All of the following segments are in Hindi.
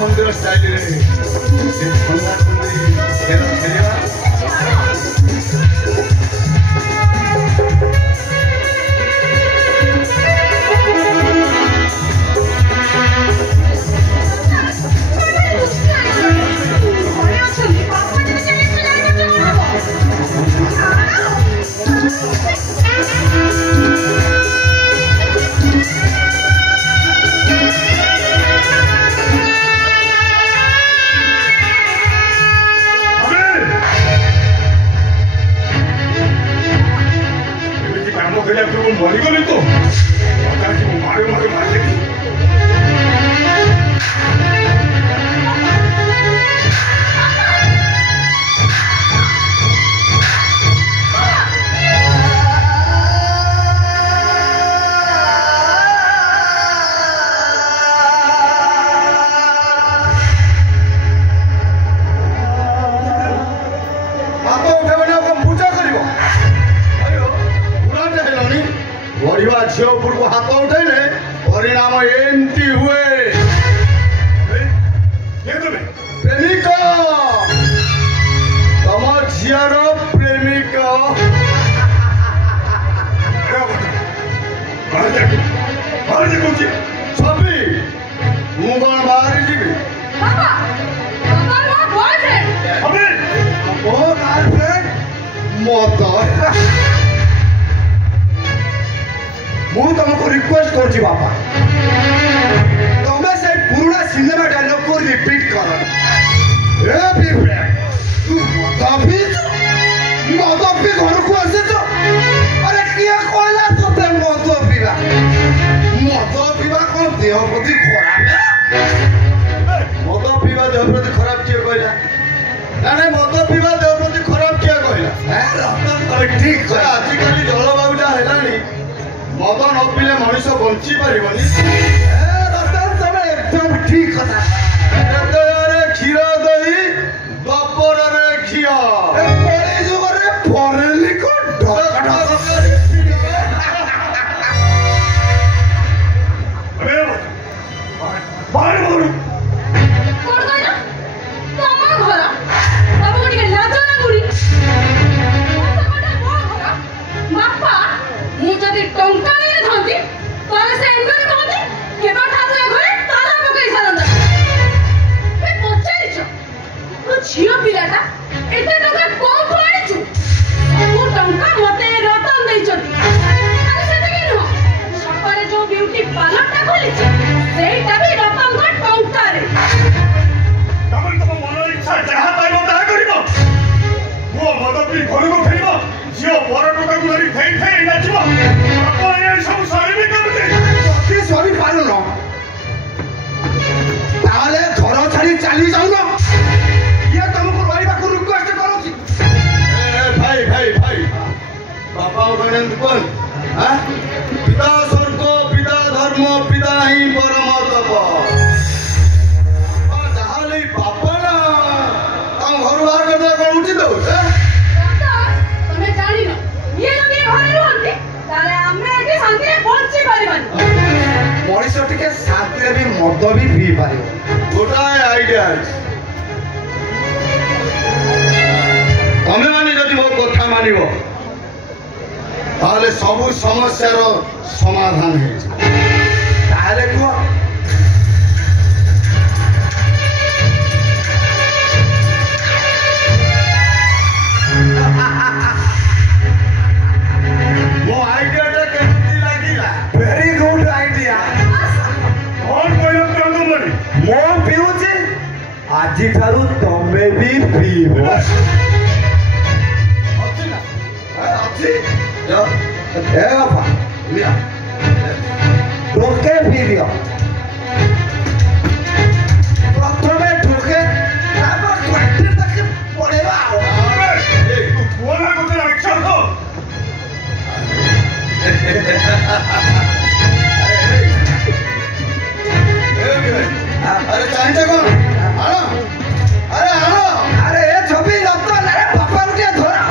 मंदिर स्टाइल रे खंडा खंडी खेल खेलिबा मरीगली तो मारे मारे मारे झील उपड़ को हाथ उठे परिणाम एमती हुए प्रेमिक तम झीर प्रेमिक छवि मु कौन बाहरी जी मत मु तुमको रिक्वेस्ट कर बापा तुम्हें से पुराना सिनेमा डायलॉग को रिपीट कर तू मद पी घर को आसे तो अरे किए कहला तोते मद पीवा कौन देह प्रति खराब मद पीवा देह प्रति खराब किए कहला ना मद पीवा देह प्रति खराब किए कहला ठीक है आजिकल जलवायु जा है मद न पीले मनीष बंची पार एकदम ठीक कथा क्षीर दही द्वापर घी झील पिलाटा एते टका कोन को आनिछु सब टंका मते रतन दैछथि अरे सेते के नो सपरे जो ब्यूटी पार्लरटा खोलिछि सेटा भी रतन को टंका रे तमन तम मन इच्छा जहा पाइबो ता करिबो मो मद पी घर को फेरिबो झियो पर टका को धरि थै थै नाचिबो अपन ए सब सारी भी करते की सरी पालो न ताले घर छाड़ी चली जाऊ न बापा उठन कौन पिता स्वर्ग पिता धर्म पिता ही परम तप जहाँ बापा ना तम घर बाहर करते कौन उठी दो तुम्हें जानी न ये जदी घरे रहंती ताले आमे एठी शांति रे पहुंची परिबानी मनीष टिके शांति रे भी मद भी पी पारिबो गोटा आईडिया तमे माने जदी वो कथा मानिबो ताले सब समस्यार समाधान है कह मो आइडिया केमती लागिला वेरी गुड आइडिया कौन कहलो तुमनी मो पीउची आजि ठारू तमे भी पीबो अछि ना अछि ए बापा लिया ढोके पी लिया प्रथमे ढोके तापर 20 तक पड़ेगा ए तू बोला को अच्छा हो अरे चाहते कौन आनो अरे आनो अरे ए छवि रत्न अरे बापा के धरा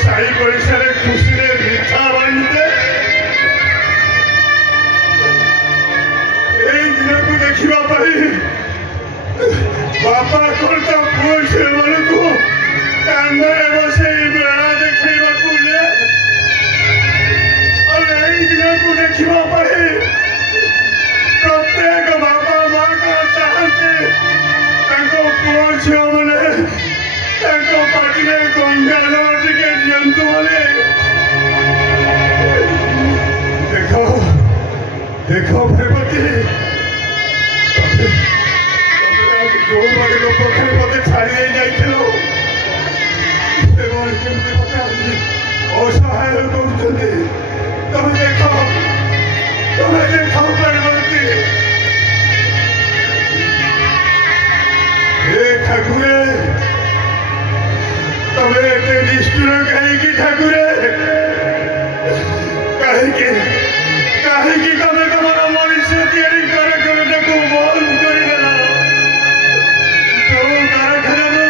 साई पड़ोसा खुशी मिठा बांटे दिन को देखा बापा कौन तो पुओ झील मान को कांधे बसई बेड़ा देखा दिन को देखा प्रत्येक बापा माँ को चाहते पुओ झील मैंने पाटे गंगा टे दिंतु मैंने देख देख भैपति जो लोग मत छाड़ी जाइल असहाय कर देख भैपति हे ठाकुरे तमें एते निष्ठुर कहीं ठाकुरे कहीं तमें तुम मनुष्य तैयारी कारखाना को बंद करदेला जो कारखाना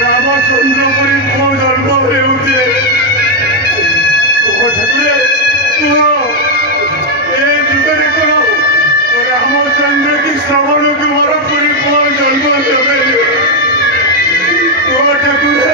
रामचंद्र परी मो जन्म होते ठाकुरे ए जुगे कौन रामचंद्र की श्रवण कुमार परी मो जन्म देवे ठाकुरे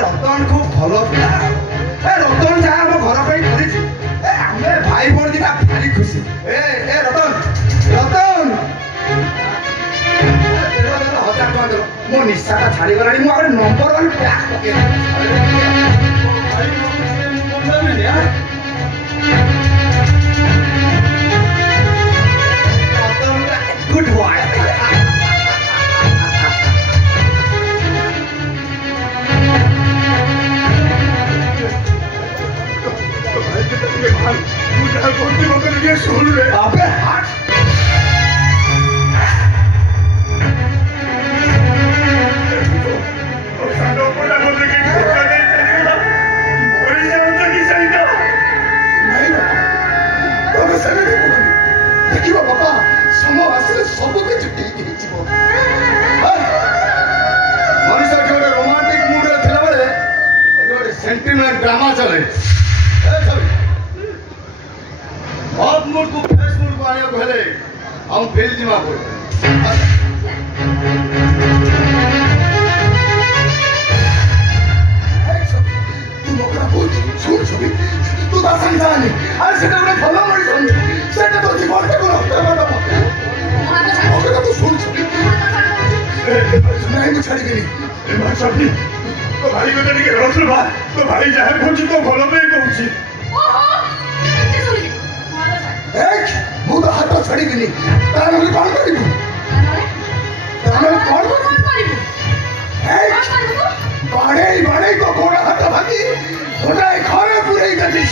रतन को भल रतन जहाँ हम घर पर आम भाई भौणी दिखा भारी खुशी ए रतन रतन 1000 टଙ୍କା देव मो निशाटा छाड़ी गलानी मो आगे नंबर 1 प्याक पके रे अबे हट तो साडो कोडा बोले कि धोखा दे चलेगा ओरी जानता कि सही ना नहीं बाबा तोरे सेने देखिबा बाबा समय आसले सब किछ ठीक हिजिबो मनीषा के रोमांटिक मूड रे थिला बेले गोटे सेंटिमेंट ड्रामा चले ए छवि बहुत मूड को फ्रेश मूड को आने पहले हम फेल जिमा को तू नोकरा बोल सुन छवि तू ता संजानी अरे सेटा गोटे भलो मरी छन सेटा तो जीवन को नष्ट कर दबो ओके तू सुन छवि नहीं छाड़ी गेली ए मां छपी तो भाई को तनिके रसल बा तो भाई जाहे पहुंची तो भलो में कहूची ओहो एते सुनि माता छाड़ एक मु तो हाथ छाड़ी गेली तार हम कोन करिबु तार कोन करिबु एक बाड़े बाड़े को गोड़ा हाथ भागी गोड़ा खाने पूरे गदी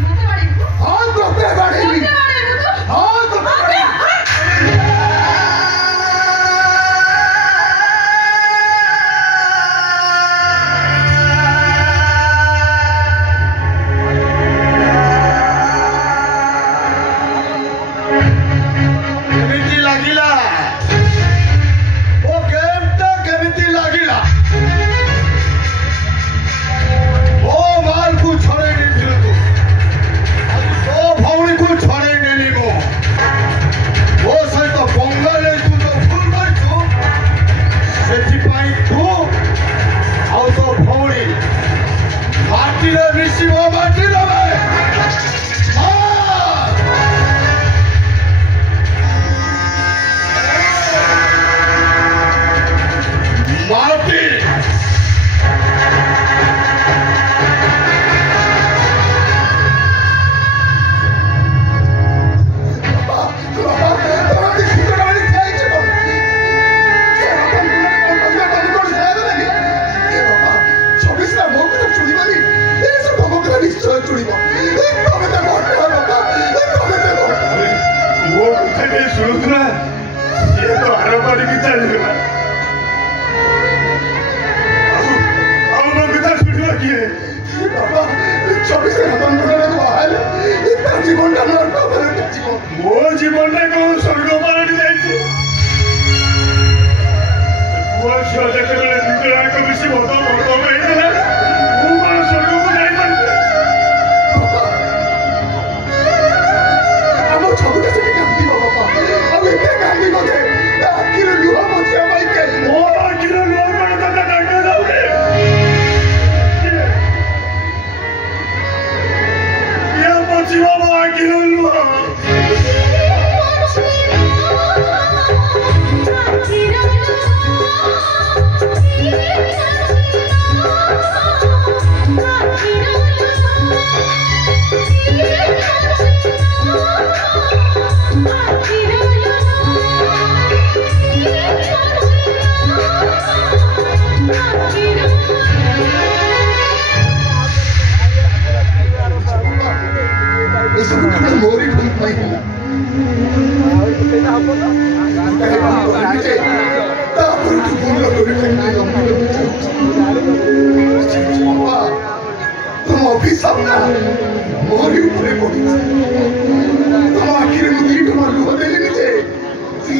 मते बाड़ीबु हां तो पे बाड़े भी हां तो बाड़े तुम अभिशाप ना मोरी ऊपर पड़ी तुम आखिर मुझे तुम लुह देली निजे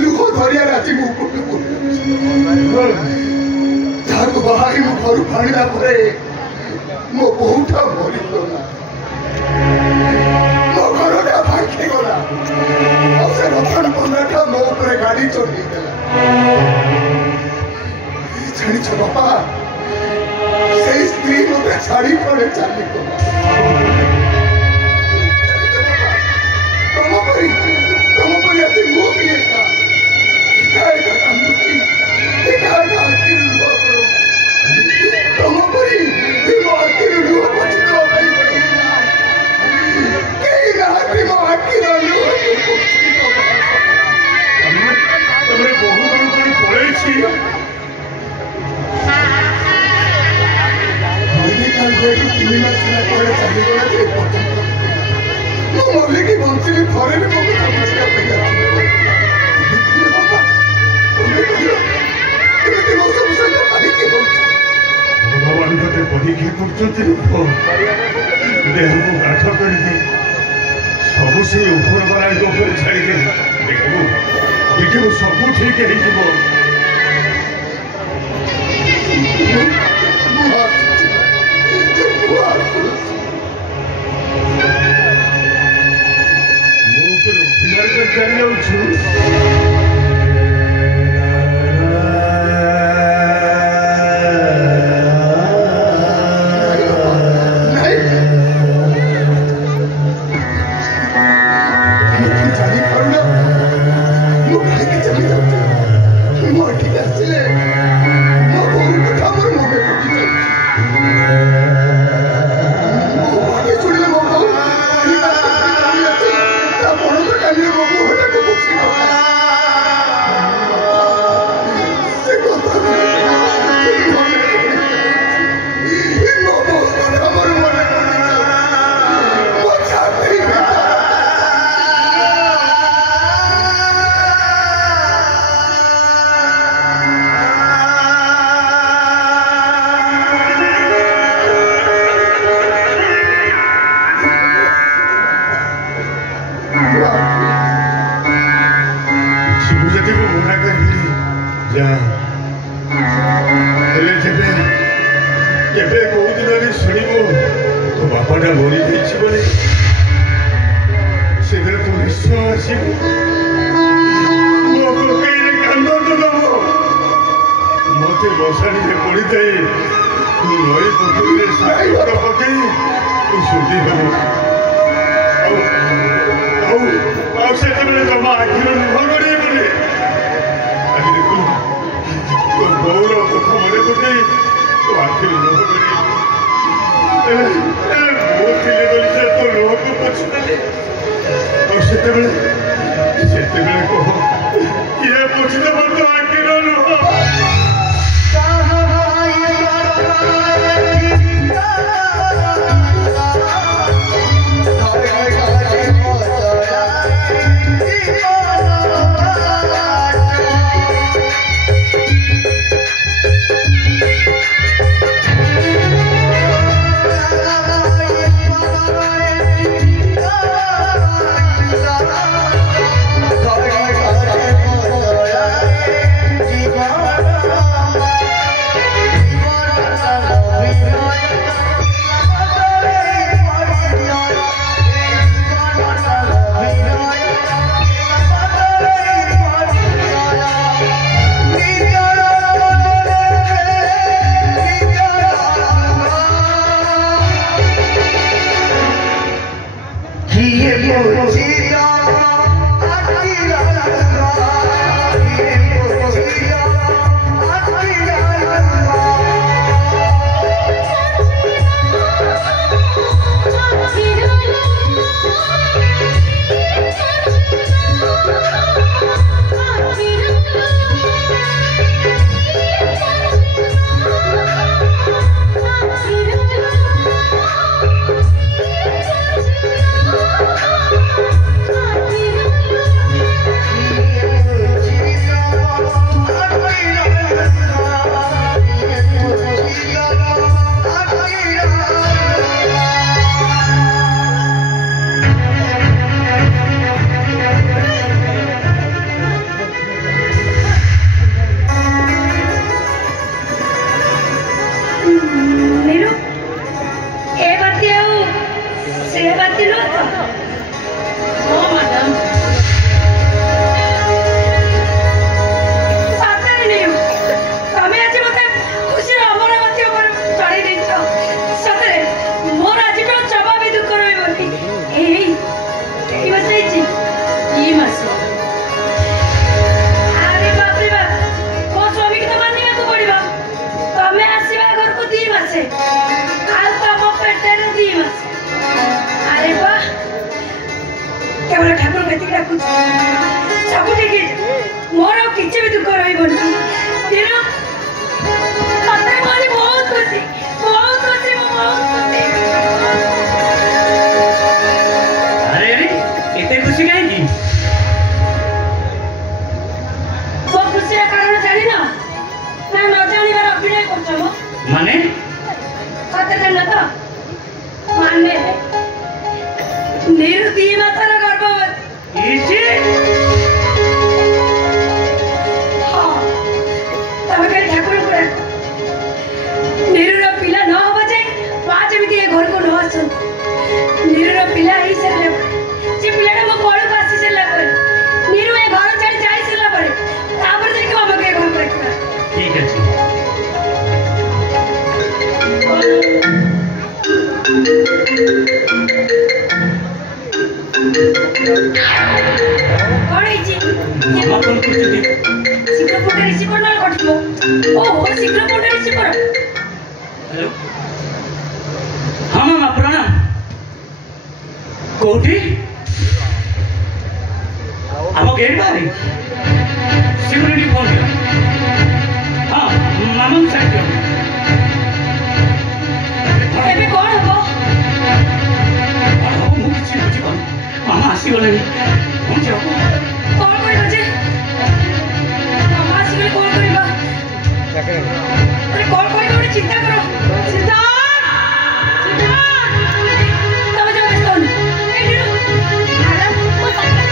लुह धरिया राती मु ऊपर पड़ी ताको बाहाई मु घर फाणिला परे मो बहुटा मोरी गला मो घरटा भांगी गला और से रतन पंद्रहटा मो ऊपर गाड़ी चढ़ी गला छाड़ी छ बापा से स्त्री मते छाड़ी पड़े चाली को तुम परी आती मो भी एका इकाए का मुक्ति इकाए का आखिर लुआ पड़ो तुम परी मो आखिर लुआ बची तो नहीं पड़ो कई रात मो आखिर लुआ बची तो तमरे बहुत कोन पड़े छी तीन मास चली ବଞ୍ଚିଲି ଥରେ ବି ମୋ କଥା ବୁଝିବା ପାଇଁ ଏମିତି ମୋ ସବୁ ସହିତ କାହିଁକି ହଉଛି? ଭଗବାନ ତତେ ପରୀକ୍ଷା କରୁଛନ୍ତି ଦେହକୁ କାଠ କରିଦେଇ ସବୁ ସେଇ ଉପର ବାଲାଙ୍କ ଉପରେ ଛାଡ଼ିଦେ ଦେଖିବୁ ସବୁ ଠିକ ହେଇଯିବ। ମୁଁ ଉପରେ ଅଭିନୟ କରି ଚାଲି ଯାଉଛୁ। କେବେ କୋଉ ଦିନରେ ଶୁଣିବୁ ତୋ ବାପାଟା ମରି ଯାଇଛି ବୋଲି ସେଦିନ ତୁ ନିଶ୍ଚୟ ଆସିବୁ ମୋ ପକେଇରେ କାନ୍ଦ ତ ଦବ ମତେ ବସାଣିରେ ପଡ଼ିଯାଇ ନଈ ପୋଖରୀରେ ସାଇଘର ପକେଇ ତୁ ଶୁଦ୍ଧି ହବୁ ଆଉ ସେତେବେଳେ ଜମା ଆଖିର ଲୁହ ଗଡ଼ିବନି। ଆଜି ଦେଖୁ ତୋ ବୋଉର କଥା ମନେ ପକେଇ ତୋ ଆଖିରୁ ଲୁହ ଗଡ଼ି ମୁଁ ଥିଲେ ବୋଲି ସେ ତୋ ଲୁହକୁ ପୋଛିଦେଲି। ଆଉ ସେତେବେଳେ କହ କିଏ ପୋଛିଦେବ ତୋ ଆଖିର ଲୁହ? ମାସର ଗର୍ଭବତୀ। ଇଜି ହଁ ତମେ କାଲି ଠାକୁରଙ୍କୁ ଡାକ ନିରୁର ପିଲା ନ ହବା ଯାଏ ମା ଯେମିତି ଏ ଘରକୁ ନ ଆସନ୍ତୁ। ନିରୁର ପିଲା ହେଇସାରିଲା ପରେ ସେ ପିଲାଟା ମୋ କୋଳକୁ ଆସି ସାରିଲା ପରେ ନିରୁ ଏ ଘର ଛାଡ଼ି ଯାଇ ସାରିଲା ପରେ ତାପରେ ଯାଇକି ଆମକୁ ଏ ଘରକୁ ଡାକିବା। ঠিক আছে କଣ ହେଇଛି? মামা ফোন করছিস ଶୀଘ୍ର ଫୋନଟା ରିସିଭ୍ କର ନହେଲେ କଟିଯିବ। ଓହୋ ଶୀଘ୍ର ଫୋନଟା ରିସିଭ୍ କର। हेलो हाँ मामा प्रणाम कोठी आम गेट बाहर सिक्यूरिटी फोन दियो हाँ मामा साइड दियो ଏବେ କଣ ହବ? ମୁଁ କିଛି ବୁଝିପାରୁନି ମାମା ଆସିଗଲେଣି କ'ଣ ଯେ ହବ କଣ କରିବା ଯେ? ମାମା ଆସିଗଲେ କଣ କରିବା? ଆରେ କଣ କରିବା ଗୋଟେ ଚିନ୍ତା କର। ସିଦ୍ଧାର୍ଥ! ସିଦ୍ଧାର୍ଥ! ତମେ ଯାଅ ବ୍ୟସ୍ତ ହନି। ଏଇ ନିରୁ। ମ୍ୟାଡାମ, ମୋ ସାଙ୍ଗରେ।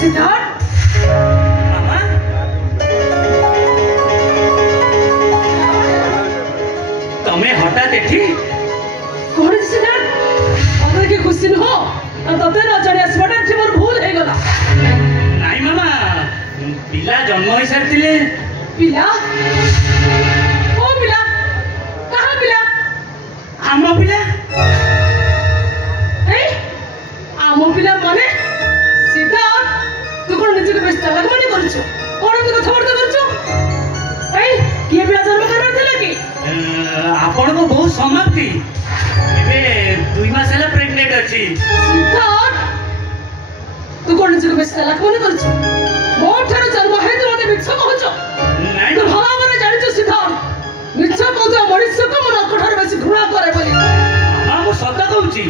সিদ্ধার্থ মামা ତମେ ହଠାତ୍ ଏଠି କଣ ହେଇଛି ସିଦ୍ଧାର୍ଥ? ଆପଣ କି ଖୁସି ନୁହଁ? ତତେ ନ ଜାଣି ଆସିବାଟା ଏଠି ମୋର ଭୁଲ ହେଇଗଲା। ନାଇଁ ମାମା ପିଲା ଜନ୍ମ ହେଇସାରିଥିଲେ ପିଲା? କୋଉ ପିଲା? କାହା ପିଲା? ଆମ ପିଲା এই ଆମ ପିଲା ମାନେ? ସିଦ୍ଧାର୍ଥ ତୁ କଣ ନିଜକୁ ବେଶ ଚାଲାକ ମନେ କରୁଛୁ? କଣ ଏମିତି କଥାବାର୍ତ୍ତା କରୁଛୁ? এই କିଏ ପିଲା ଜନ୍ମ କରିବାର ଥିଲା କି? ଆପଣଙ୍କ ବହୁତ ସମାପ୍ତି ଏବେ 2 ମାସ ହେଲା ପ୍ରେଗନେଣ୍ଟ ଅଛି ସିଦ୍ଧାର୍ଥ ତୁ କଣ ନିଜକୁ ବେଶ ଚାଲାକ ମନେ କରୁଛୁ? ମୋ ଠାରୁ ଜନ୍ମ ହେଇତୁ ମତେ ମିଛ କହୁଛୁ? ନାଇଁ ତୁ ମାମା ଭଲ ଭାବରେ ଜାଣିଛୁ ସିଦ୍ଧାର୍ଥ ମିଛ କହୁଥିବା ମଣିଷକୁ ମୁଁ ଲୋକଠାରୁ ବେଶୀ ଘୃଣା କରେ ବୋଲି। ମୁଁ ସତ କହୁଛି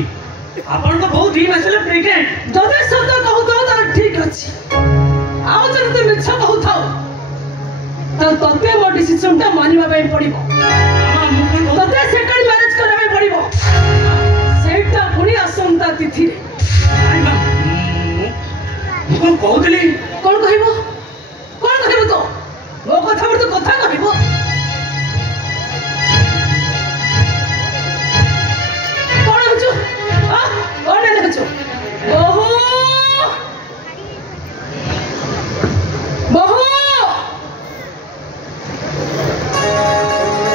ଆପଣଙ୍କ ବୋଉ 2 ମାସ ହେଲା ପ୍ରେଗନେଣ୍ଟ ଯଦି ସତ କହୁଥାଉ ତାହେଲେ ଠିକ ଅଛି। ଆଉ ଯଦି ତୁ ମିଛ କହୁଥାଉ ତାହେଲେ ତତେ ମୋ ଡିସିସନଟା ମାନିବା ପାଇଁ ପଡିବ। ମାମା ମୁଁ କଣ କହୁଛି ତତେ ସେକେଣ୍ଡ ମ୍ୟାରେଜ କରିବା ପାଇଁ ପଡିବ। ସେଇଟା ପୁଣି ଆସନ୍ତା ତିଥିରେ। ନାଇଁ ମାମା ମୁଁ କଣ କହୁଥିଲି କଣ କହିବୁ? କଣ କହିବୁ ତୁ? ମୋ କଥା ତୁ କଥା କହିବୁ? କଣ ହଉଛୁ? କଣ ଦେଖୁଛୁ? ବହୁ ବହୁ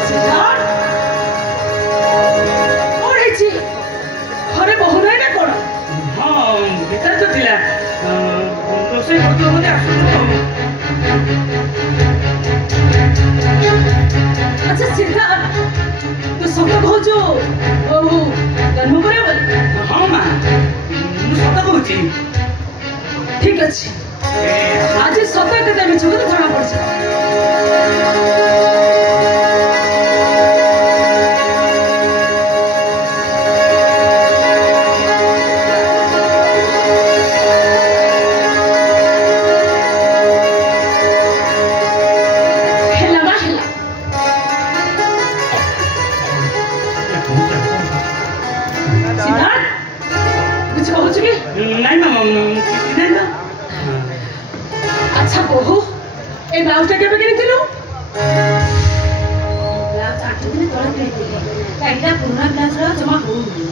ସିଦ୍ଧାର୍ଥ କଣ ହେଇଛି? ଘରେ ବହୁ ନାହିଁ ନା କଣ? ହଁ ଭିତରେ ତ ଥିଲା ରୋଷେଇ କରୁଥିବ ବୋଧେ ଆସୁଥିବ ଆଚ୍ଛା ସିଦ୍ଧାର୍ଥ ତୁ ସତ କହୁଛୁ ବହୁ ଜନ୍ମ କରିବା ବୋଲି? ହଁ ମା ମୁଁ ସତ କହୁଛି ଠିକ ଅଛି ଆଜି ସତ କେତେ ମିଛ କଥା ଜଣା ପଡିଛି। ହେଲା ମା ହେଲା। ସିଦ୍ଧାର୍ଥ କିଛି କହୁଛୁ କି? ନାଇଁ ମାମା କିଛି ନାଇଁ ତ আচ্ছা বহু এই ব্লাউজটা কেবে কিনেছিলু? ব্লাউজ 8 দিন তଳେ কিনেছিলি। এইটা পুরোনা ব্লাউজরা জমা হউনি।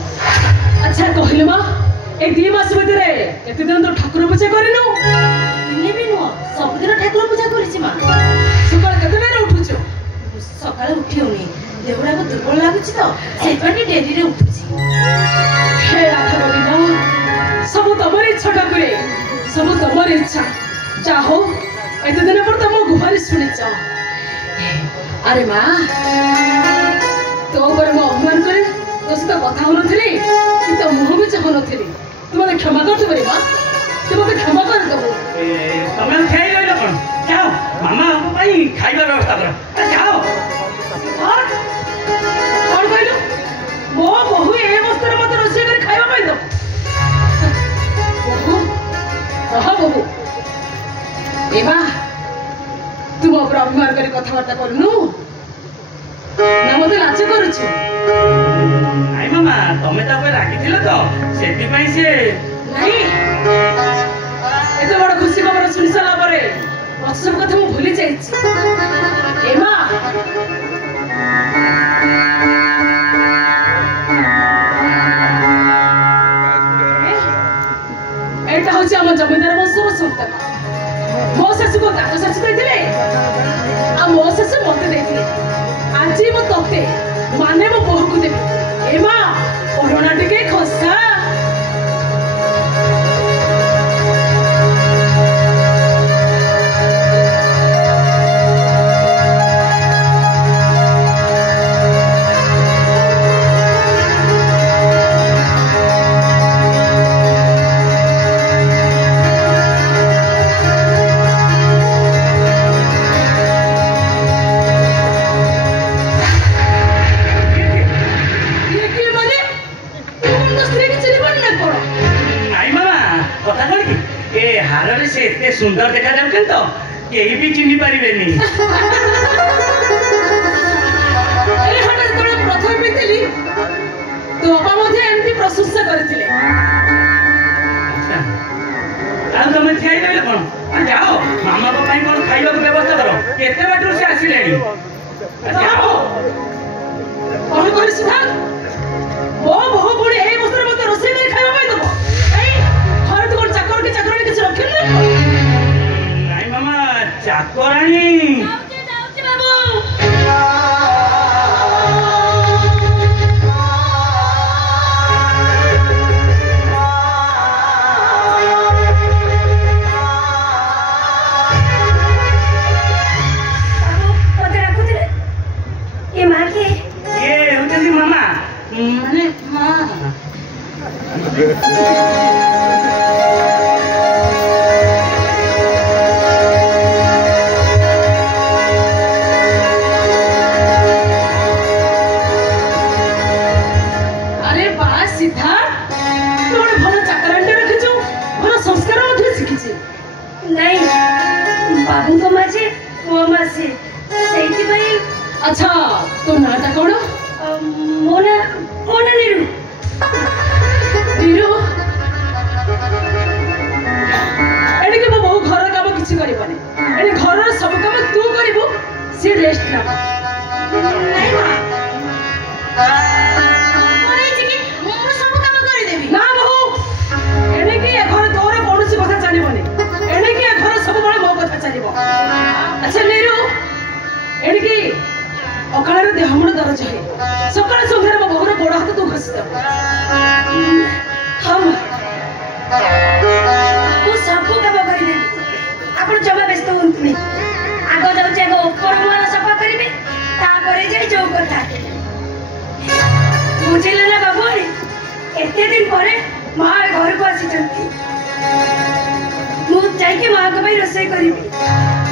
আচ্ছা কহিলু মা এই 2 মাস ভিতরে এতে দিন তো ঠাকুর পূজা করিনু? দিনে বি নো সবদিন ঠাকুর পূজা করিছি মা। সকাল কত বেলা উঠুছো? সকালে উঠিওনি। দেহড়াক দুর্বল লাগুছি তো সেইপাটি ডেরিরে উঠুছি। হে রাধা গোবিন্দ সব তোমার ইচ্ছা ঠাকুরে সব তোমার ইচ্ছা। চাহো এতদিন পর তো মো গুহারি শুনিছ। আরে মা তো উপরে মো অভিমান করে তো সହିତ কথা হଉନଥିଲି কিন্তু ମୁହ ବି ଚାହୁଁନଥିଲି। ତୁ ମୋତେ କ୍ଷମା କରୁଛୁ ବୋଲି ମା? ତୁ ମୋତେ କ୍ଷମା କରିଦେବୁ। ତମେ ଖାଇ ରହିଲ କଣ ଯାଅ ମାମା ପାଇଁ ଖାଇବା ବ୍ୟବସ୍ଥା କର ଯାଅ କଣ କହିଲୁ? ମୋ ବୋହୂ ଏ ବସ୍ତରେ ମୋତେ ରୋଷେଇ କରି ଖାଇବା ପାଇଁ ଦବ? ବୋହୂ ରହ ବୋହୂ ଏ ମା तू मो पर अभिमान करी कथबार्ता करनु ना मते लाज करूछु ନାଇଁ ମାମା ତମେ ତା ଉପରେ ରାଗିଥିଲ ତ ସେଥିପାଇଁ ସେ नहीं एते बड़ खुशी खबर सुनि सारा परे मत सब कथा मु भूली जाइछि एमा एटा होछि हम जमीदार वंशर संतान मो शाशु को ताको शाशु दैथिले आ मो शाशु मते दैथिले आजी मो तते माने मो बहु को देबी एमा ओढणा टिके खसा हारे से एते सुंदर देखा जाउछन तो केही भी चिन्ही परिबेनी अरे हटा तोळे प्रथम बितेली तो बाबा मध्ये एमटी प्रशंसा करथिले अच्छा आ तुम थियाई देले कोन आ जाओ मामा बाबा ପାଇଁ कोन खाइबा के व्यवस्था करो केते बाटू से आसिलेनी जाओ कोन कर सिधा ओ बहु बुढी ए बस्तर मते रोसई कर खाइबा ପାଇଁ दबो ए घर तो चाकर के चाकरानी किछ रखिल नहीं मामा चाकरानी जाउचे बाबू अच्छा तो नाटा कौन मोना मोना नीरू नीरू एने के बहु घर काम किछि करि पाने एने घर सब काम तू करिबो से रेस्ट ना नहीं मां ओरे छी मु सब काम करि देबी ना बहु एने के घर तोरे कोनसी कथा चलिबोनी एने के घर सब बळे मो कथा चलिबो अच्छा नीरू एने के अकाल देह मन दरज है सकाल संध्यार मो बहुर गोड़ हाथ तू घसी दब हम तू सबको काम कर दे आपण जमा व्यस्त होंतनी आगो जाउ जेगो ऊपर मन सफा करिबे तापरे जाई जो कथा बुझिले ना बाबू एते दिन परे मां घर को आसी चंती मु जाई के मां को भाई रसोई करिबी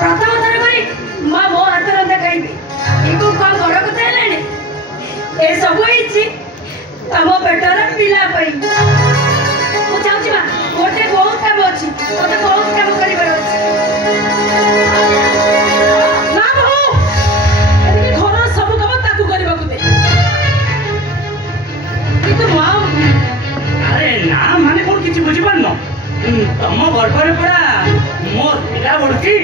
प्रथम थर करी मां मो हाथ रंधा खाइबी एको कौन बड़ कथा हेलाने ए सब होइछि तम पेटर पिला पई मु चाहछि मा गोटे बहुत काम अछि ओते बहुत काम करिबार अछि ना बहु एके घर सब काम ताकू करबा को दे किंतु मां अरे ना माने कोन किछि बुझि पारनो तम गड़बड़ पड़ा मोर पिला बडकी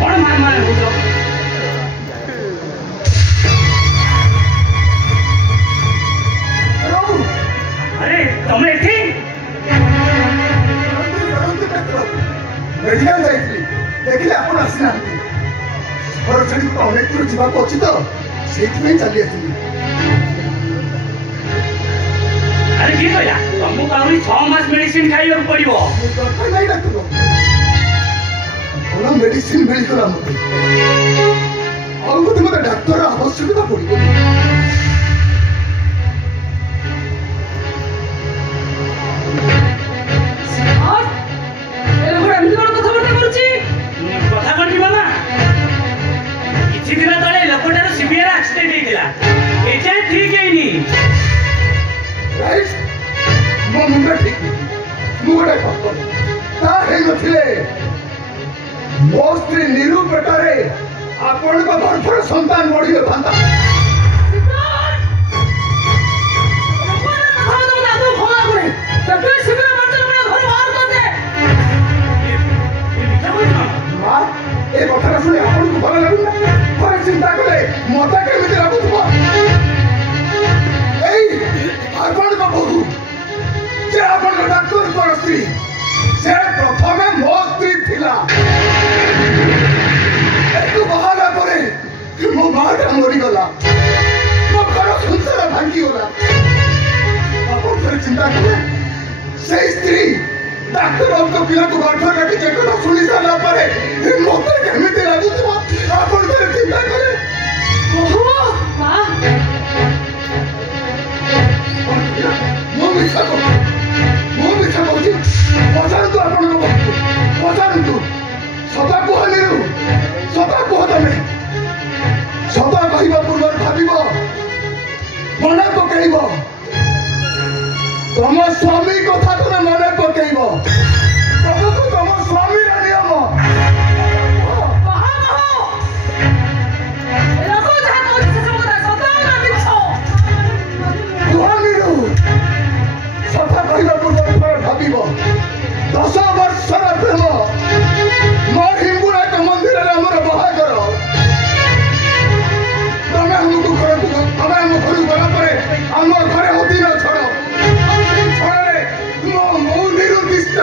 कौन मान मान बुझो अरे तुम एठी मेडिकल जाइली देखिले आपण आसिना घर छडी अनेक दूर जीवा अछि तो सेति में चली आसिली अरे की कहला तुमको काउरी 6 मास मेडिसिन खाइयो पड़िबो डॉक्टर नहीं डॉक्टर ओला मेडिसिन मिली करा मते और मते डॉक्टर आवश्यकता पड़ी ठीक है नहीं राइट मो मुंडा ठीक मु गोटे पाप ता हे नथि କହିଲେ ମୋ ସ୍ତ୍ରୀ ନିରୁ ପେଟରେ ଆପଣଙ୍କ ଗର୍ଭର ସନ୍ତାନ ବଢିଥାନ୍ତା। ଏ କଥାଟା ଶୁଣି ଆପଣଙ୍କୁ ଭଲ ଲାଗୁନା? ଥରେ ଚିନ୍ତା କଲେ ମତେ କେମିତି ଲାଗୁଥିବ? ଏଇ ଆପଣଙ୍କ ବୋହୂ ଯେ ଆପଣଙ୍କ ଡାକ୍ତରଙ୍କର ସ୍ତ୍ରୀ, ସେ ପ୍ରଥମେ ମୋ ସ୍ତ୍ରୀ ଥିଲା। ଏକୁ ବାହାହେଲା ପରେ ମୋ ମାଟା ମରିଗଲା, ମୋ ଘର ସଂସାର ଭାଙ୍ଗିଗଲା। ଆପଣ ଥରେ ଚିନ୍ତା କଲେ ସେଇ ସ୍ତ୍ରୀ ଡାକ୍ତରଙ୍କ ପିଲାକୁ ଗର୍ଭ କାଟି ଯେ କଥା ଶୁଣି ସାରିଲା ପରେ ମତେ କେମିତି ଲାଗୁଥିବ? ଆପଣ ଥରେ ଚିନ୍ତା କଲେ। ମୁଁ ମିଛ କହୁଛି। ପଚାରନ୍ତୁ ଆପଣଙ୍କ ବନ୍ଧୁ, ପଚାରନ୍ତୁ। ସଦା କୁହ ନିରୁ, ସଦା କୁହ ତମେ। ସଦା କହିବା ପୂର୍ବରୁ ଭାବିବ, ମନେ ପକେଇବ। ତମ ସ୍ୱାମୀ କଥା ତମେ ମନେ ପକେଇବ। ତମକୁ ତମ ସ୍ୱାମୀର ନିୟମ କୁହନିରୁ। ସଫା କହିବା ପୂର୍ବରୁ ଥରେ ଭାବିବ। 10 ବର୍ଷର ପ୍ରେମ ମୋ ହିଙ୍ଗୁଳାଙ୍କ ମନ୍ଦିରରେ ଆମର ବାହାଘର। ତମେ ଆମକୁ ଘରକୁ, ଆମେ ଆମ ଘରକୁ ଗଲା ପରେ ଆମ ଘରେ ଅଧୀନ ଛଡ଼। ମୁଁ ନିରୁ ଦିଷ୍ଟ।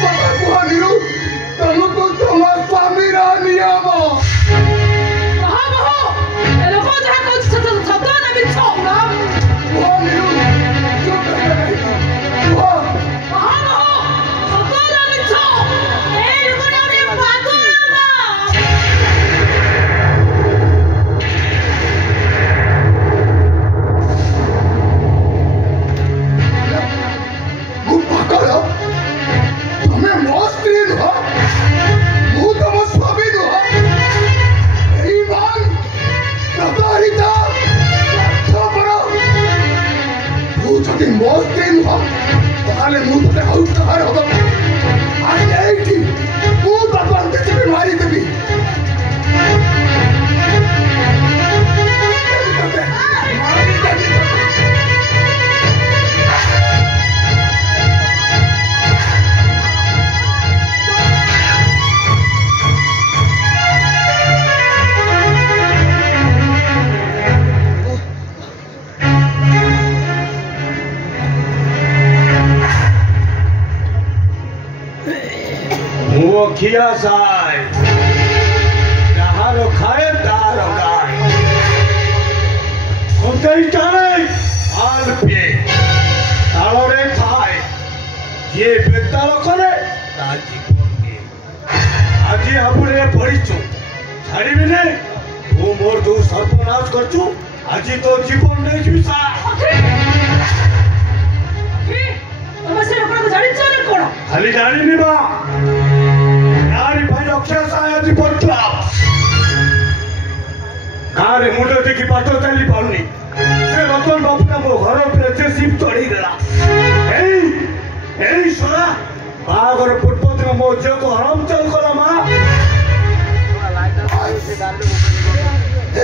ସଦା କୁହ ନିରୁ, ତମକୁ ତମ ସ୍ୱାମୀର ନିୟମ। କୁହ ନିରୁ, ଚୁପ ରହିବେ କାହିଁକି? କୁହ। ତମେ ମୋ ସ୍ତ୍ରୀ ନୁହ, ମୁଁ ତମ ସ୍ୱାମୀ ନୁହ। ତୁ ଯଦି ମୋ ସ୍ତ୍ରୀ ନୁହ ତାହେଲେ ମୁଁ ତତେ ଆଉ କାହାର ହବ? ଆଜି ଏଇଠି ମୁଁ ତତେ ଅନ୍ତର୍ଜୀବୀ ମାରିଦେବି। Kia sai, daharo khae daharo gai. Kontai tanai, alpe, talore thai. Ye betalo kore, taji konge. Aji apune padichu, chhadi bine. Tu mor tu sarpanash karchu. Aji to jibon nei jisa. खाली जानी नहीं बा यारी भाई अक्षय साया जी पड़ता गारे मुंडे देखी पाटो चली पालनी से रतन बाबू ना मो घर पे से सिप चढ़ी देला एई सोना बागर पूर्व दिन मो जे को हराम चल कला मा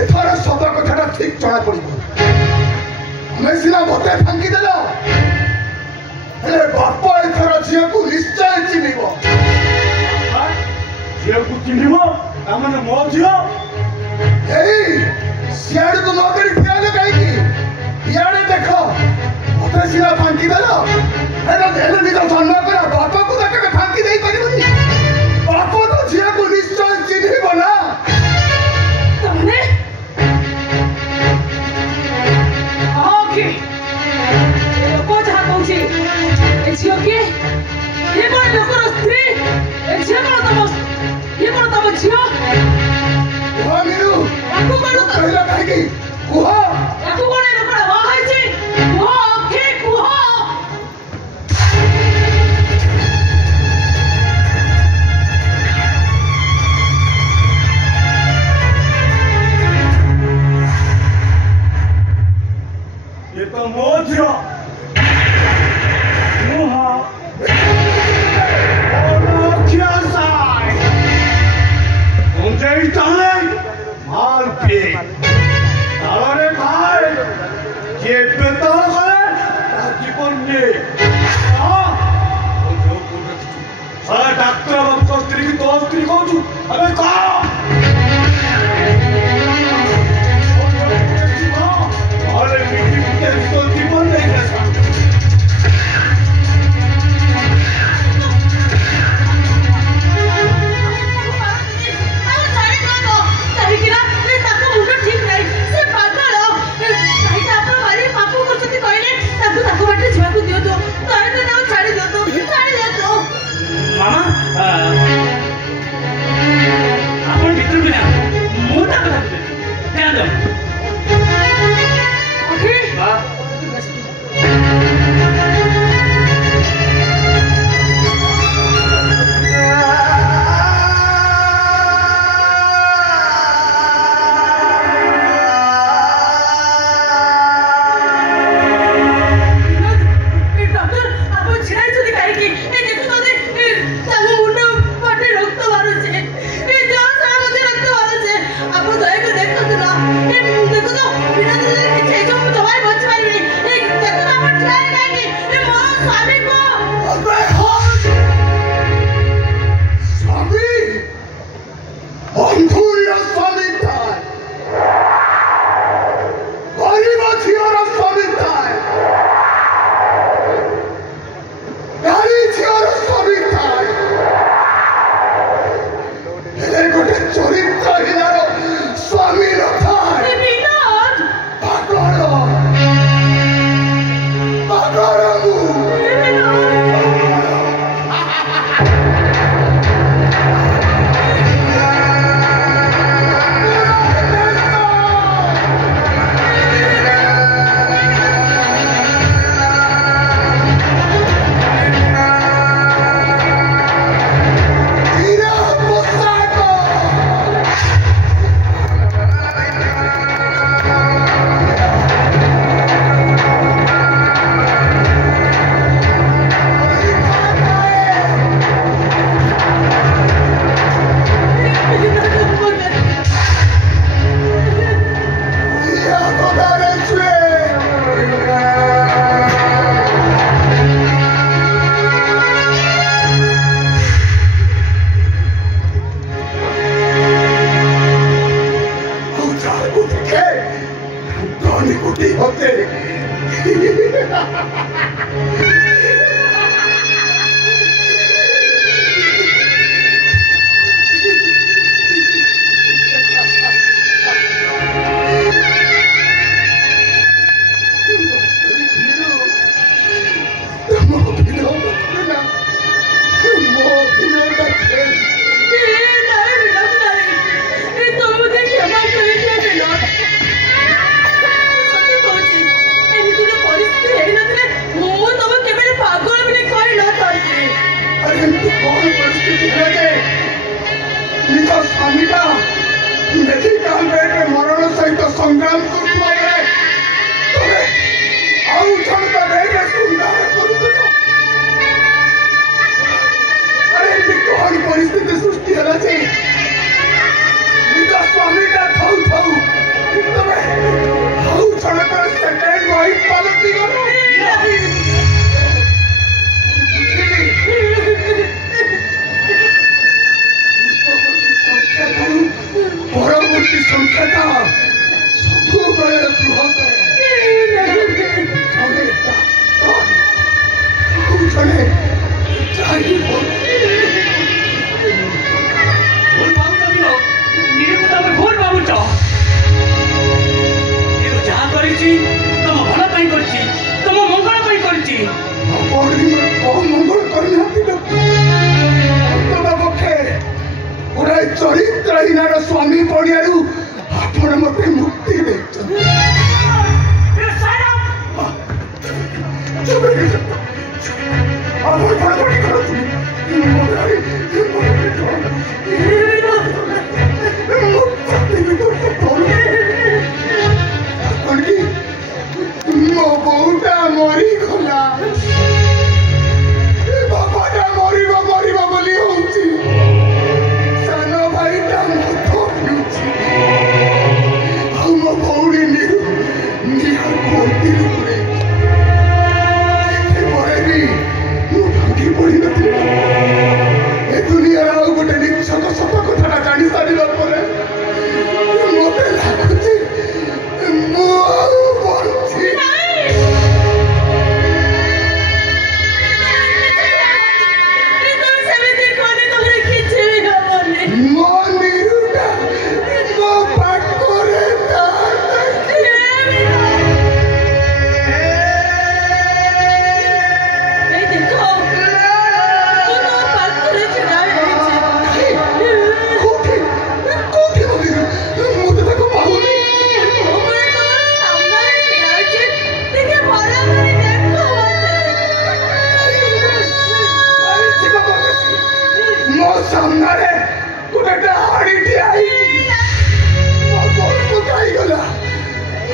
एथार सब कथाटा ठीक चढ़ा पड़िबो। हमें सिना बते फांकी देला हेले बापा एथार झियो को निश्चय चिनिबो। झियो को चिनिबो तामने मो झियो एई सियाड़ को नौकरी फिराले काईकी यारे देखो मते सिना फांकी देला हेले हेले निज जन्म करा बापा को तक फांकी देई परिबनी। बापा तो झियो को निश्चय चिनिबो ना। तुमने ओके लोको जहा कहूची ए झियो के ये कोन लोकर स्त्री ए झियो कोन तम ये कोन तम झियो कुह मीरू याकू कोन कहला काहे कुह याकू कोन लोकर वा हैची कुह ओके कुह ये तो मोझियो मुहा और क्या ସଂଖ୍ୟାଟା ସବୁବେଳେ ବୃହତ ଜଣେ ଭୁଲ ଭାବୁଛ ନିଜକୁ ତମେ ଭୁଲ ଭାବୁଛ। ଯାହା କରିଛି ତମ ଭଲ ପାଇଁ କରିଛି, ତମ ମଙ୍ଗଳ ପାଇଁ କରିଛି। ମଙ୍ଗଳ କରିନାହାନ୍ତି ପକ୍ଷେ ଗୋଟାଏ ଚରିତ୍ରହୀନାର ସ୍ୱାମୀ ପଡ଼ିଆରୁ ଆପଣ ମତେ ମୁକ୍ତି ଦେଇଛନ୍ତି। ମୋ ବୋଉଟା ମରିଗଲା, ବାପାଟା ମରିବ ବୋଲି ହଉଛି, ସାନ ଭାଇଟା ମଦ ପିଉଛି, ଆଉ ମୋ ଭଉଣୀ ନିହାକୁ ଅଣ୍ଟିରୁ ପରେ ବି ମୁଁ ଭାଙ୍ଗି ପଡ଼ିନଥିଲି। ଏ ଦୁନିଆର ଆଉ ଗୋଟେ ନିଚ୍ଛକ ସତ କଥାଟା ଜାଣି ସାରିଲା ପରେ ମତେ ଲାଗୁଛି ମୁଁ ଆଉ ବଞ୍ଚି ମୋ ନିରୁଟା ମୋ ପାଖରେ ସାମ୍ନାରେ ଗୋଟେ ଡାହାଣୀ ଠିଆ ହେଇଛି, ମୋ ବୋଉକୁ ଖାଇଗଲା,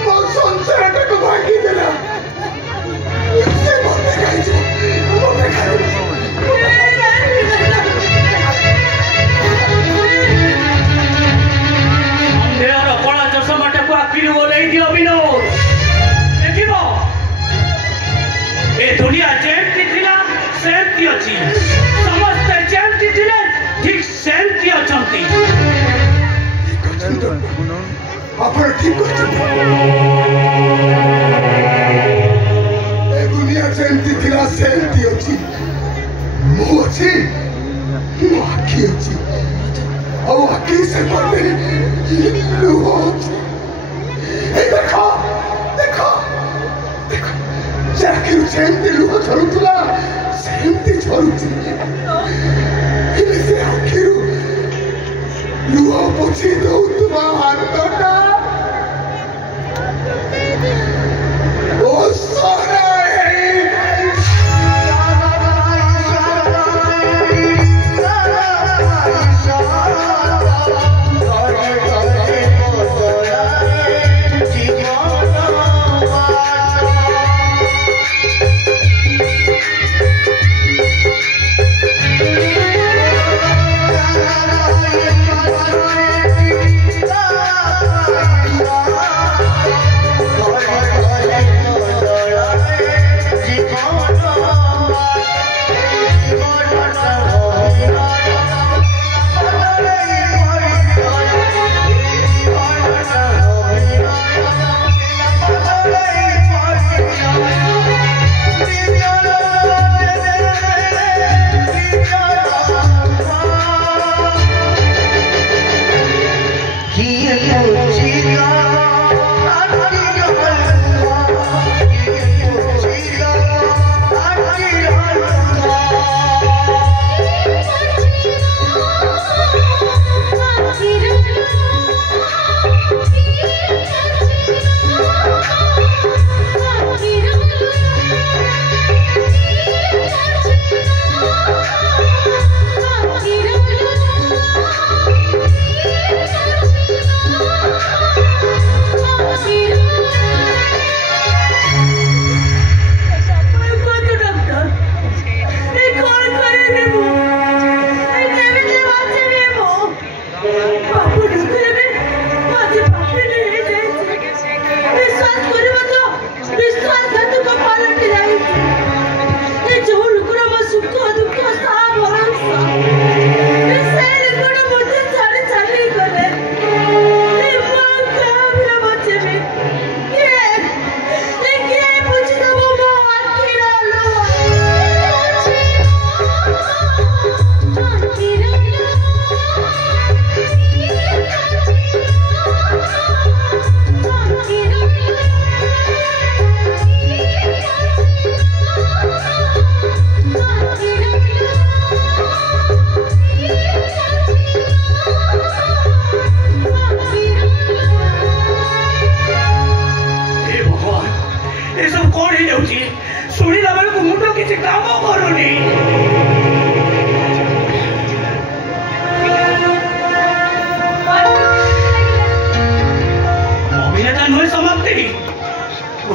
ମୋ ସଂସାରଟାକୁ ଭାଙ୍ଗିଦେଲା। ସେ ମତେ ଖାଇଯିବ, ମତେ ଖାଇବ। ସନ୍ଦେହର କଳା ଚଷମାଟାକୁ ଆଖିରୁ ଓହ୍ଲେଇ ଦିଅ ବିନୋଦ। ଦେଖିବ ଏ ଦୁନିଆ ଯେମିତି ଥିଲା ସେମିତି ଅଛି, ସମସ୍ତେ ଯେମିତି ଥିଲେ ଠିକ ସେମିତି ଅଛନ୍ତି। ଆପଣ ଠିକ କରିଛନ୍ତି। ଏ ଦୁନିଆ ଯେମିତି ଥିଲା ସେମିତି ଅଛି, ମୁଁ ଅଛି, ମୋ ଆଖି ଅଛି, ଆଉ ଆଖି ସେପଟେ ଲୁହ ଅଛି। ଏଇ ଦେଖ ଦେଖ ଦେଖ, ସେ ଆଖିରୁ ଯେମିତି ଲୁହ ଝରୁଥିଲା ସେମିତି ଝରୁଛି। ହେଲେ ସେ ଆଖିରୁ ଲୁହ ପୋଛି ଦଉଥିବା ହାତଟା ଓଷରା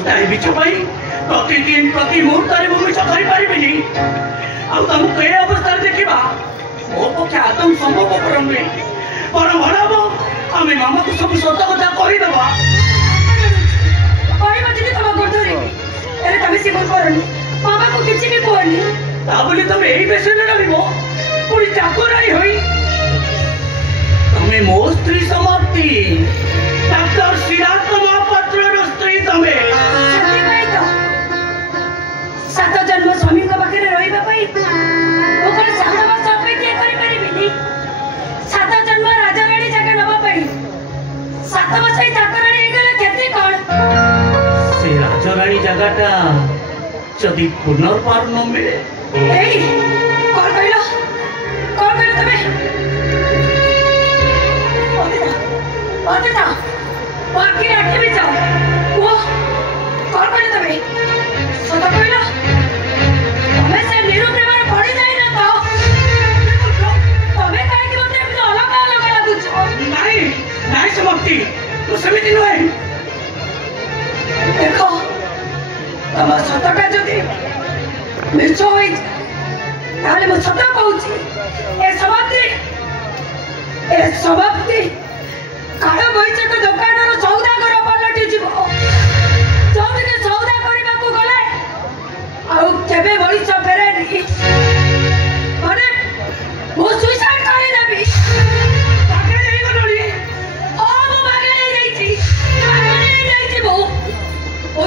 गोटाए बिचु प्रतिदिन प्रति मुहूर्त मिछ धरी पारि तुमको ये अवस्था देखा मो पक्षे आदम संभवपर नुहे पर भल हम आम मामा को सब सत कथा कहीदेव तुम गोधरी तुम सी करनी मामा को किसी भी कहनी तुम यही बेस रही पुणी चाकराणी हो तुम्हें मो स्त्री समाप्ति डॉक्टर सिद्धार्थ महापात्र स्त्री तुम्हें 7 जन्म स्वामी पाखे रही 7 वर्ष अपेक्षा करी 7 जन्म राजा राणी जगह नवा 7 वर्ष चाकराणी क्षति कौन से राजा राणी जगहटा जदि पुनर्बार न मिले कौन कहल तुम्हें बाकी आगे भी जाओ वो कौन कहल तुम्हें सत कहल तुम्हें से निरूपण पड़ी जाए ना तो तुम्हें कहीं मत अलग अलग लगुच नहीं नहीं समाप्ति तो समिति नुहे देखो तुम सतटा जदि मिछ हो मु सत कहूँ ए समाप्ति काल बैचक दुकान सौदागर पलटि जीव जो सौदा करने को गले आबे मनीष फेरेनि मैंने मु सुइसाइड करदेवी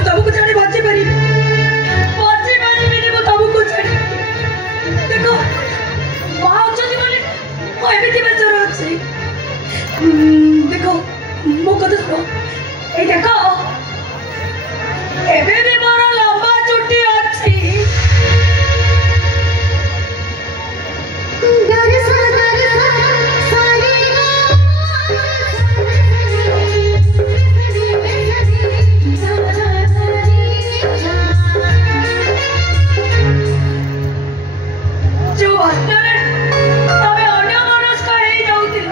तुमको छाड़ी बची पारि तुमको छाड़ी देखो माँ अच्छी बेचर अच्छी देखो मो कथा सुनो ये देखो एबे भी मोर लंबा चुट्टी अच्छी जो वास्तव तबे अन्य मनुष्य हे जाउतिल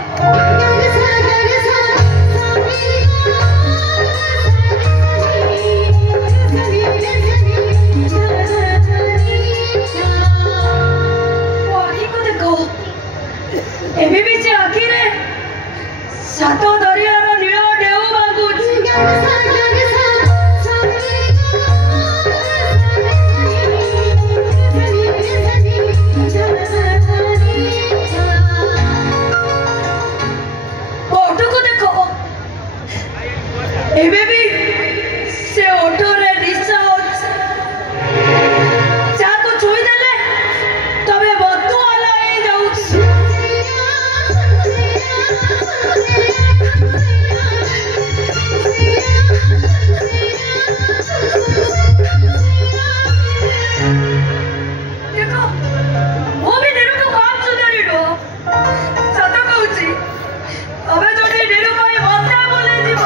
एबे भी जे आखिरे सातो दरियार नील ढेउ मागुच ओठको देखो एबे भी से ओठरे दिशा जाको छुई देले तबे बतु आला हे जाउछ देखो वो भी निरुक काम सुधारिलो सत कहूची अबे जदि निरुक मता बोले जीव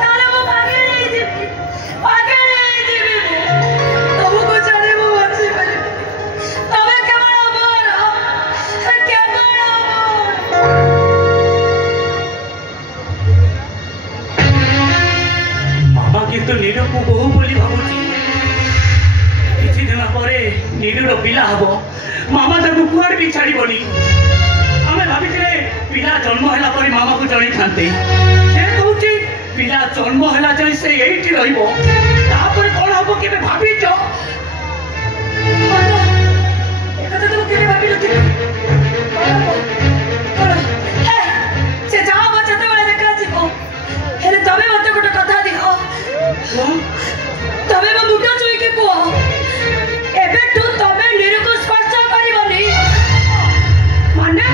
ताले मो आगे नहीं जीवी तुमको छाड़ी मु बची पारि तबे केवल मामा किंतु नीरू को बहु बोली भावुची किछि दिन परे नीरूर पिला हबो मामा ताकू कुआड़ भी छाड़बनी आमे भाबिथिले पिला जन्म हैला परे मामा को जणी थांते से कहूची पिला जन्म हैला जाय से एठी रहिबो तापर कोन हबो केबे भाबिचो एकता तुम केबे भाबिलो कि से जाओ बचते वाले देखा जीवो हेले तबे मते गोटे कथा दियो तबे म मुटा चोई के को एबे तू तबे निरुक स्पर्श करिवनी माने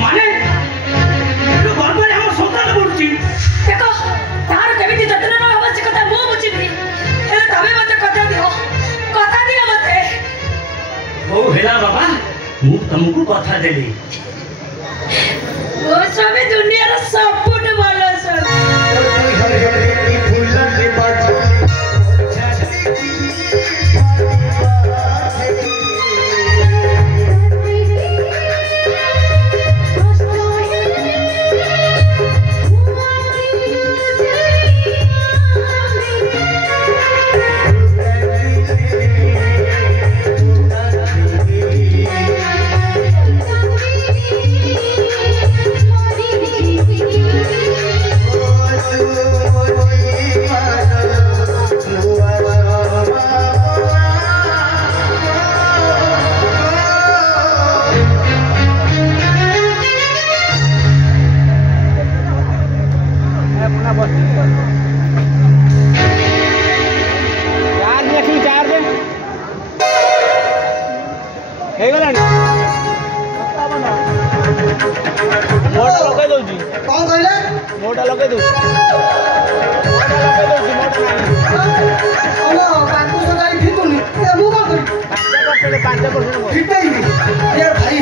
माने तो बारबार हम संतान बोलची देखो तार केमिति जतन न आवश्यकता मो बुझिबी हेले तबे मते कथा दियो मते ओ हेला बाबा मु तुमको कथा देली वो स्वामी दुनिया रा सबुठ भलो सर मोटा लगे दउची कौन कहले मोटा लगे दउ मोटा लगे दउची मोटा हेलो बाकू सदाई फितुनी ए मु कौन करी 5% फिटाई ये भाई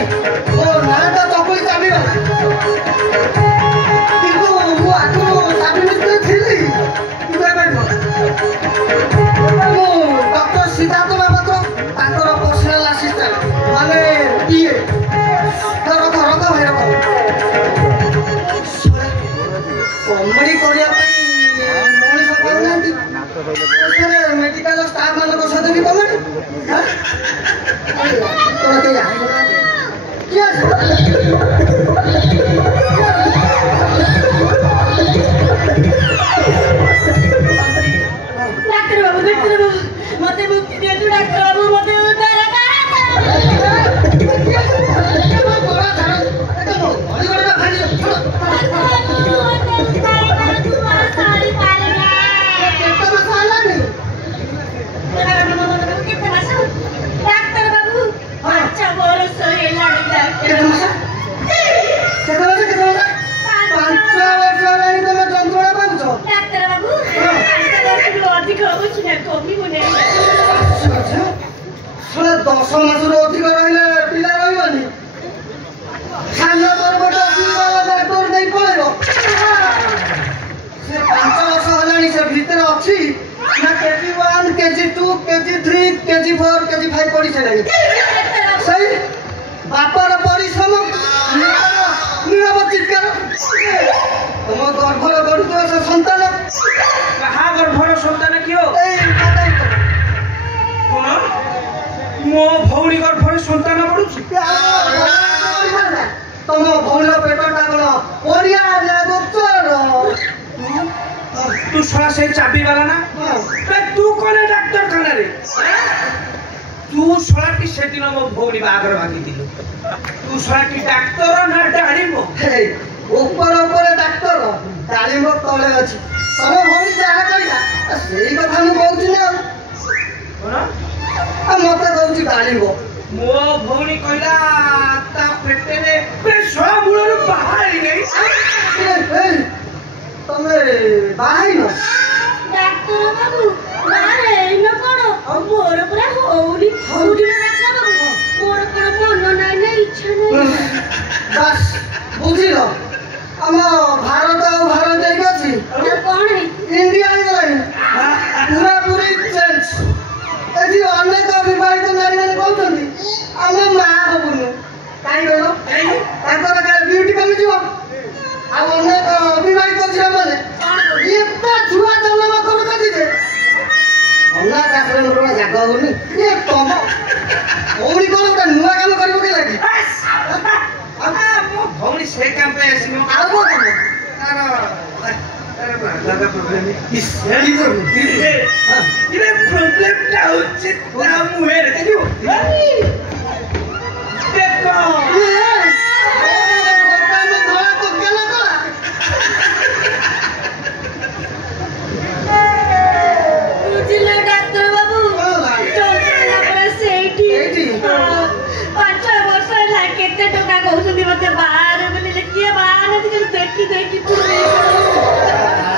ओ ना तो चकुली चाबी वाला किंतु मु आकु चाबी मिस्त्री थिली तू भाई मु डॉक्टर सिद्धार्थ महापात्र तांकर पर्सनल असिस्टेंट माने पीए रख भाई रख कमेडी करिया ପାଇଁ ମଣିଷ ପାଉନାହାନ୍ତି मेडिकल स्टाफ ମାନଙ୍କ ସହିତ ବି କମେଡ଼ି ଡାକ୍ତର ବାବୁ ମତେ ମୁକ୍ତି ଦିଅନ୍ତୁ ଡାକ୍ତର ବାବୁ ମତେ ଉଦ୍ଧାର ଡାକ୍ତର ବାବୁ 5 ବର୍ଷ ହେଲାଣି ଡାକ୍ତର ବାବୁ 5 ବର୍ଷରୁ ଅଧିକ ହଉଛି ନା କମିବନି 10 ମାସରୁ ଅଧିକ ରହିଲେ ପିଲା ରହିବନି ଖାନ ଗୋଟେ ଡାକ୍ତର ଦେଇ ପଳେଇବ ସେ 5 ବର୍ଷ ହେଲାଣି ସେ ଭିତରେ ଅଛି ନା KG1 KG2 KG3 KG4 KG5 ପଢି ସାରିଲାଣି ସେଇ ବାପର ପରିଶ୍ରମ ନୀରବ ଚିତ୍କାର ତମ ଗର୍ଭର ଗଢୁଥିବା ସେ ସନ୍ତାନ କାହା ଗର୍ଭର ସନ୍ତାନ କିଓ ଏଇ କାକାଇ কোন ମୋ ଭଉଣୀ ଗର୍ଭରେ ସନ୍ତାନ ବଢୁଛି ତମ ଭଉଣୀର ପେଟଟା କଣ ପରିଆ ଗୋଚର ତୁ ଶଳା ସେଇ ଚାବି ବାଲା ନା ତୁ କଲେ ଡାକ୍ତରଖାନାରେ ତୁ ଶଳାଟି ସେଦିନ ମୋ ଭଉଣୀ ବାହାଘର ଭାଙ୍ଗିଥିଲୁ ତୁ ଶଳାଟି ଡାକ୍ତର ନା ଡାଳିମ୍ବ ଉପର ଉପରେ ଡାକ୍ତର ଡାଳିମ୍ବ ତଳେ ଅଛି ତମ ଭଉଣୀ ଯାହା କହିଲା ସେଇ କଥା ମୁଁ କହୁଛି ନା କଣ ମତେ କହୁଛି ଡାଳିମ୍ବ ମୋ ଭଉଣୀ କହିଲା ତା ପେଟରେ ଶଳା ମୂଳରୁ ବାହାରି ନାହିଁ ତମେ ବାହାଇନ ଡାକ୍ତର ବାବୁ ବାହାରିନ କଣ ମୋର ପୁରା ହଉନି ଡାକ୍ତର ବାବୁ ମୋର କଣ ମନ ନାହିଁ ନା ଇଚ୍ଛା ନାହିଁ ବାସ୍ ବୁଝିଲ ଆମ ଭାରତ ଆଉ ଭାରତ ଯାଇକି ଅଛି କଣ ଇଣ୍ଡିଆ ହେଇଗଲାଣି ପୁରାପୁରି ଚେଞ୍ଜ ଏଠି ଅନେକ ବିବାହିତ ନାରୀମାନେ କହୁଛନ୍ତି ଆମେ ମା ହବୁନୁ କାହିଁକି କହିଲ ତାଙ୍କର ବିୟୁଟି କମିଯିବ ଆଉ ଅନେକ ବିବାହିତ ଝିଅମାନେ ଏତେ ଛୁଆ ଜନ୍ମ କରୁଛନ୍ତି ଯେ ଅନାଥ ଆଶ୍ରମର ଜାଗ ହଉନି ଇଏ ତମ ଭଉଣୀ କଣ ଗୋଟେ ନୂଆ କାମ କରିବ କି ଲାଗି ମୋ ଭଉଣୀ ସେ କାମ ପାଇଁ ଆସିବ ଆଉ କଣ କାମ ପ୍ରୋବ୍ଲେମଟା ହଉଛି ତା ମୁହଁରେ ଦେଖିବ ଦେଖ ବୁଝିଲେ ଡାକ୍ତର ବାବୁ ଯନ୍ତ୍ରଣା ପୁରା ସେଇଠି 5 ବର୍ଷ ହେଲା କେତେ ଟଙ୍କା କହୁଛନ୍ତି ମତେ ବାହାରେ ବୋଲି କିଏ ବାହାରେ ଦେଖି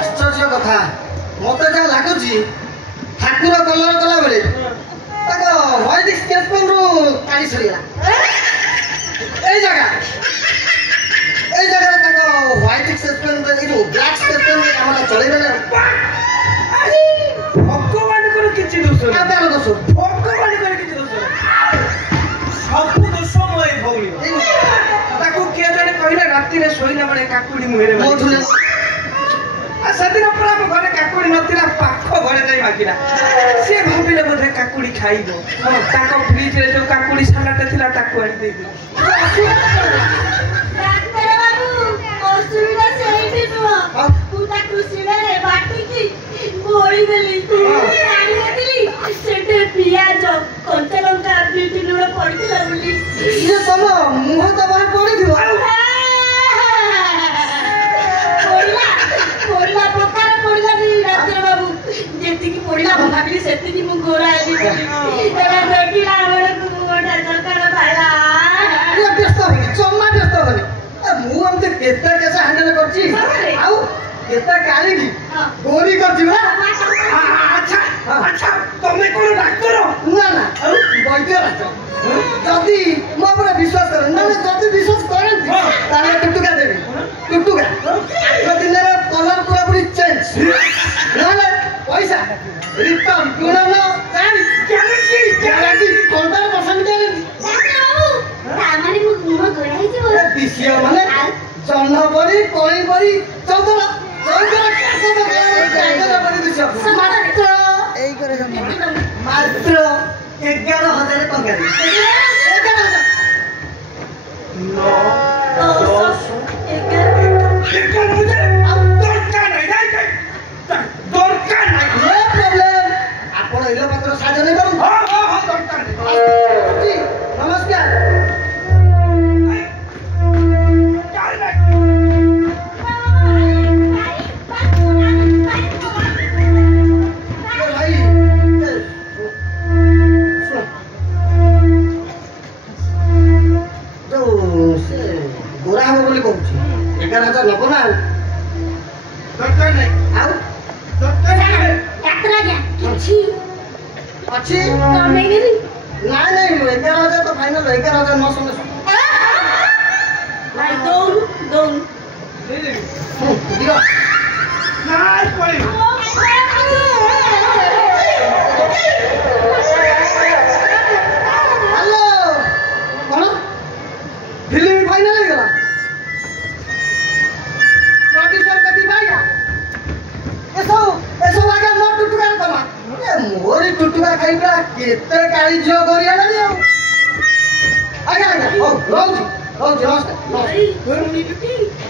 ଆଶ୍ଚର୍ଯ୍ୟ କଥା ମତେ ଯାହା ଲାଗୁଛି ଠାକୁର କଲର କଲା ବେଳେ ତାଙ୍କ ହ୍ୱାଇଟ୍ ସ୍କେଚ୍ ପେନ୍ରୁ କାଳି ସରିଗଲା ଏଇ ଜାଗାରେ ତାଙ୍କ ହ୍ୱାଇଟ୍ ସ୍କେଚ୍ ପେନ୍ ଏଇ ଯୋଉ ବ୍ଲାକ୍ ସ୍କେଚ୍ ପେନ୍ ଆମର ଚଳେଇବେ ନା ଭଗବାନଙ୍କର କିଛି ଦୋଷ ନାହିଁ କାହାର ଦୋଷ ଭଗବାନଙ୍କର କିଛି ଦୋଷ ନାହିଁ ସବୁ ଦୋଷ ମୋ ଏଇ ଭଉଣୀ ତାକୁ କିଏ ଜଣେ କହିଲେ ରାତିରେ ଶୋଇଲା ବେଳେ କାକୁଡି ମୁହଁରେ କହୁଥିଲେ ସେଦିନ ପୁରା ଆମ ଘରେ କାକୁଡି ନଥିଲା ପାଖ ଘରେ ଯାଇ ମାଗିଲା ସିଏ ଭାବିଲେ ବୋଧେ କାକୁଡି ଖାଇବ ତାଙ୍କ ଫ୍ରିଜରେ ଯୋଉ କାକୁଡି ସାଲାଡ ଥିଲା ତାକୁ ଆଣି ଦେଇଦେଲି ଡାକ୍ତର ବାବୁ ଅସୁବିଧା ସେଇଠି ନୁହଁ ମୁଁ ତାକୁ ଶିଳରେ ବାଟିକି ଗୋଳିଦେଲି ଆଣିଦେଲି ସେଠି ପିଆଜ କଞ୍ଚା ଲଙ୍କା ବିଟି ଲୁଣ ପଡିଥିଲା ବୋଲି ଇଏ ତମ ମୁହଁ ତ ବାହାର ପଡିଥିବ ପଡିଲା ପ୍ରକାର ପଡିଲାନି ଡାକ୍ତର ବାବୁ ଯେତିକି ପଡିଲା ମୁଁ ଭାବିଲି ସେତିକି ମୁଁ ଗୋରା ହେବି ଦେଖିଲା ବେଳକୁ ଗୋଟା ଦରକାର ଭାଇଲା ବ୍ୟସ୍ତ ହବନି ଜମା ବ୍ୟସ୍ତ ହବନି করছি সତରେ? ଆଉ କେତେ କାଳିକି ହଁ। ଗୋରି କରିଛି ବା আচ্ছা আচ্ছা তুমি কোন ডাক্তার ନା ନା ଆଉ ବୈଦ୍ୟ ରାଜ ଯଦି ମୋ ଉପରେ ବିଶ୍ୱାସ କରେ ନହେଲେ ଯଦି ବିଶ୍ୱାସ କରନ୍ତି ତାହେଲେ ଟୁଟୁକା ଦେବି ଟୁଟୁକା ଯଦି ନେବେ କଲର ପୁରାପୁରି ଚେଞ୍ଜ ନହେଲେ ପଇସା ରିଟର୍ନ ତୁଳନ ଗ୍ୟାରେଣ୍ଟି 100% ଗ୍ୟାରେଣ୍ଟି ତାମାନେ ମୁଁ ମୁହଁ ଗୋରା ହେଇଯିବ ବିଷୟ ମାନେ ଜହ୍ନ ପରି କଳି ପରି ଚୌଦର ମାତ୍ର 11,000 ଟଙ୍କାରେ 11,000 দরকার নাই নো প্রবলেম ଆପଣ ଇଲପତ୍ର ସାହାଯ୍ୟ ନେଇପାରନ୍ତି ନମସ୍କାର ଭାଇ ଯୋଉ ସେ ଗୋରା ହବ ବୋଲି କହୁଛି 11,000 ନବ ନା ଆଉ দরকার নাই ଆଉ দরকার নাই ডাক্তার আজ্ঞା କିଛି ଅଛି କମେଇଦେବି ନାଇଁ ନାଇଁ 11,000 ତ ଫାଇନାଲ 11,900 ଭାଇ ଦଉନୁ ଦଉନୁ ଦିଅ নাই কই ହ୍ୟାଲୋ କଣ ଫିଲ୍ମ ଫାଇନାଲ ହେଇଗଲା ପ୍ରଡ୍ୟୁସର କତି ଭାଇଆ ଏସବୁ ଆଜ୍ଞା ମୋ ଟୁଟୁକାର କମା ମୋରି ଟୁଟୁକା ଖାଇବା କେତେ କାଳି ଝିଅ କରି ଆଣନି ଆଉ ଆଜ୍ଞା ଆଜ୍ଞା ହଉ ରହୁଛି ନମସ୍କାର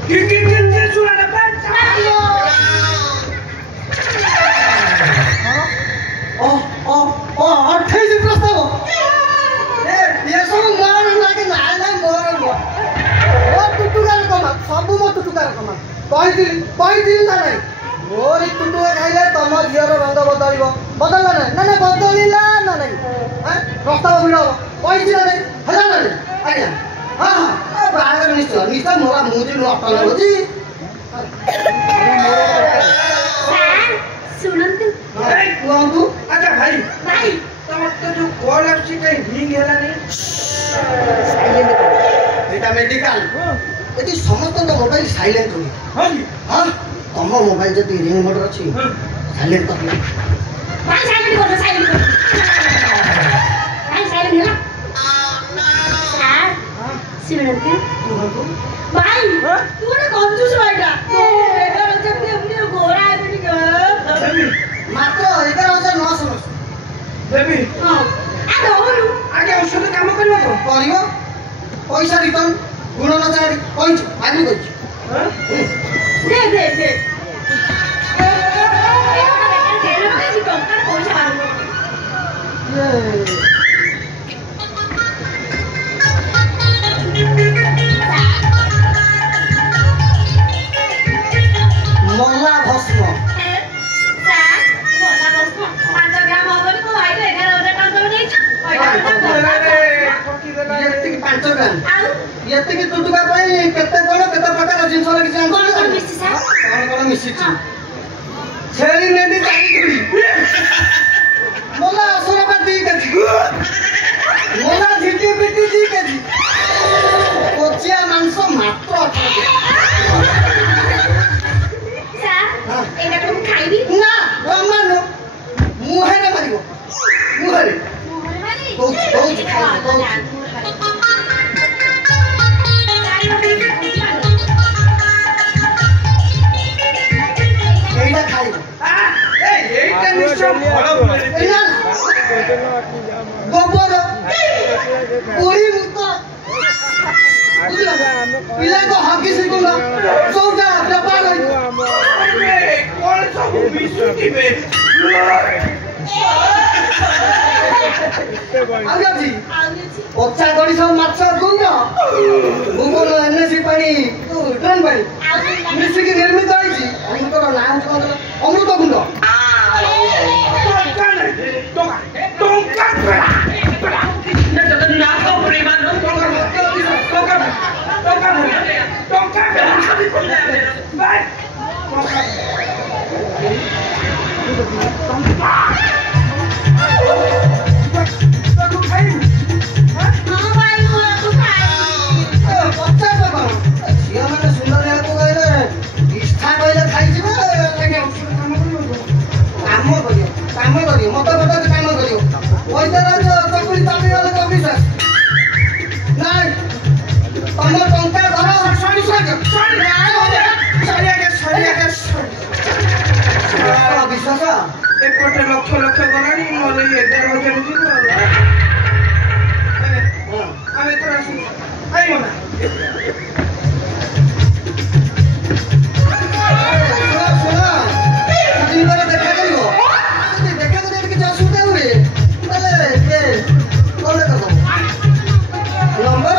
কি শুনা না ଅଠେଇଶ ପ୍ରସ୍ତାବ ଏସବୁ ମୋର ଲାଗେ ନାଇଁ ନାଇଁ ମୋର ନୁହଁ ମୋ ଟୁଟୁକାର କମା ସବୁ ମୋ ଟୁଟୁକାର କମା କହିଥିଲି ନା ନାଇଁ ମୋରି ଟୁଟୁକା ଖାଇଲେ ତମ ଝିଅର ରଙ୍ଗ ବଦଳିବ ବଦଳିଲା ନାଇଁ ନା ନାଇଁ ବଦଳିଲା ନା ନାଇଁ ପ୍ରସ୍ତାବ ଭିଡ଼ ହବ କହିଛି ନା ନାଇଁ ହେଲା ନା ନାଇଁ ଆଜ୍ଞା ହଁ ହଁ ବାହାଘର ନିଶ୍ଚୟ ନିଶ୍ଚୟ ମୋର ମୁଁ ଯେ ଅଟଳ ହେଉଛି ଶୁଣନ୍ତୁ କୁହନ୍ତୁ আচ্ছা ভাই ଭାଇ তোমার তো যে কল আসছে কাই রিং হেলা নেই এটা মেডিকাল এটি ସମସ୍ତଙ୍କ ମୋବାଇଲ ସାଇଲେଣ୍ଟ ହୁଏ হ্যাঁ ହଁ ତମ ମୋବାଇଲ ଯଦି ରିଙ୍ଗ ମୋଡର ଅଛି ସାଇଲେଣ୍ଟ କରିଦିଅ ଭାଇ ସାଇଲେଣ୍ଟ କର ସାଇଲେଣ୍ଟ କର ଭାଇ ସାଇଲେଣ୍ଟ ହେଲା ସାର୍ ଶୁଣନ୍ତୁ କୁହନ୍ତୁ ଭାଇ ତୁ ଗୋଟେ କଞ୍ଜୁସ ଭାଇଟା ଏଟା ଯେମିତି ଏମିତି ଗୋରା ହେବି ଟିକେ ମାତ୍ର 11,900 দেবী ହଁ ଆ ଦଉନୁ আগে ওষুধ কাম করব তো କରିବ ପଇସା ରିଟର୍ନ ଗୁଣନ ଚାରି କହିଛୁ ଆଗରୁ କହିଛୁ ଦେ ଦେ ଦେ ଟଙ୍କାର ପଇସା ବାହାରିବ ମଲା ଭସ୍ମ ସାର୍ ଭଲ ବସ୍ତ 5 ଗ୍ରାମ ହବନି ତୁ ଭାଇ 11,000 ଟଙ୍କା ନେଇଛୁ ଏତିକି 5 ଗ୍ରାମ ଆଉ ଏତିକି ଟୁଟୁକା ପାଇଁ କେତେ କଣ କେତେ ପ୍ରକାର ଜିନିଷ ଲାଗିଛି କଣ କଣ ମିଶି ସାର୍ କଣ ମିଶିଛି ଛେଳି ନେଣ୍ଡି ଚାଲିଥିଲି ମଲା ଅସୁରପା 2 କେଜି ମଲା ଝିଟି ପିଟି 2 କେଜି କୋଚିଆ ମାଂସ ମାତ୍ର 18 କେଜି ସାର୍ ଏଇଟା ମୁଁ ଖାଇବି ନା ଜମାনো ମୁହେଁରେ ମାରିବ ମୁହେଁରେ କହୁଛି এইটা খাইব এইটা নিশ্চয় ভালো বলে না গোবর পুরি মুক্ত ପିଲାଙ୍କ ହକି ଶିଖୁନ ସଉଦା ବେପାର কোন সব মিশুকিবে ଆଉ ଅଛି ପଚା ଗଡ଼ି ସବୁ ମାଛ ଗୁଣ୍ଡ ଭୁବନ ଏନ୍ଏସି ପାଣି ଡ୍ରେନ୍ ପାଣି ମିଶିକି ନିର୍ମିତ ହେଇଛି ଅମୃତର ନାଁ ହଉଛି କଣ ଅମୃତ ଗୁଣ୍ଡ ତମ ଟଙ୍କା ଧର ସରି ବିଶ୍ୱାସ ଏପଟେ ଲକ୍ଷ ଲକ୍ଷ ଗଲାଣି ନହେଲେ 11,000 ଯିବ ଆମେ ଏଥର ଆସିବୁ ଆଇବ ନା ଦେଖା କରିବ ଦେଖା କରି କିଛି ଅସୁବିଧା ହୁଏ ତାହେଲେ କଣ ଦେଖ ନମ୍ବର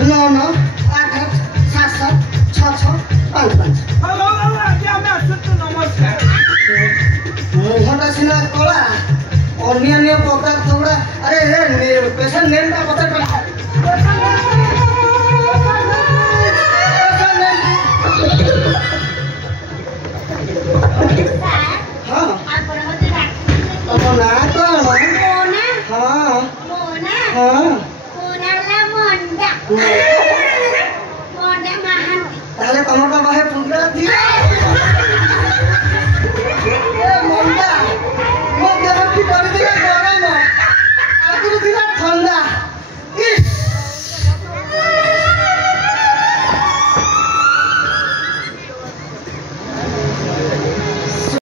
9988776655 ଆମେ ଆସୁଛୁ ନମସ୍କାର ମୁହଁଟା ସିନା କଳା ଅନ୍ୟାନ୍ୟ ପଦାର୍ଥ ଗୁଡା ଆରେ ପେସେଣ୍ଟ ନେମଟା ପଚାର ହଁ ତମ ନାଁ କଣ ହଁ ହଁ ତାହେଲେ ତମର ତ ବାହେ ପୁଙ୍ଗା ଥିଲା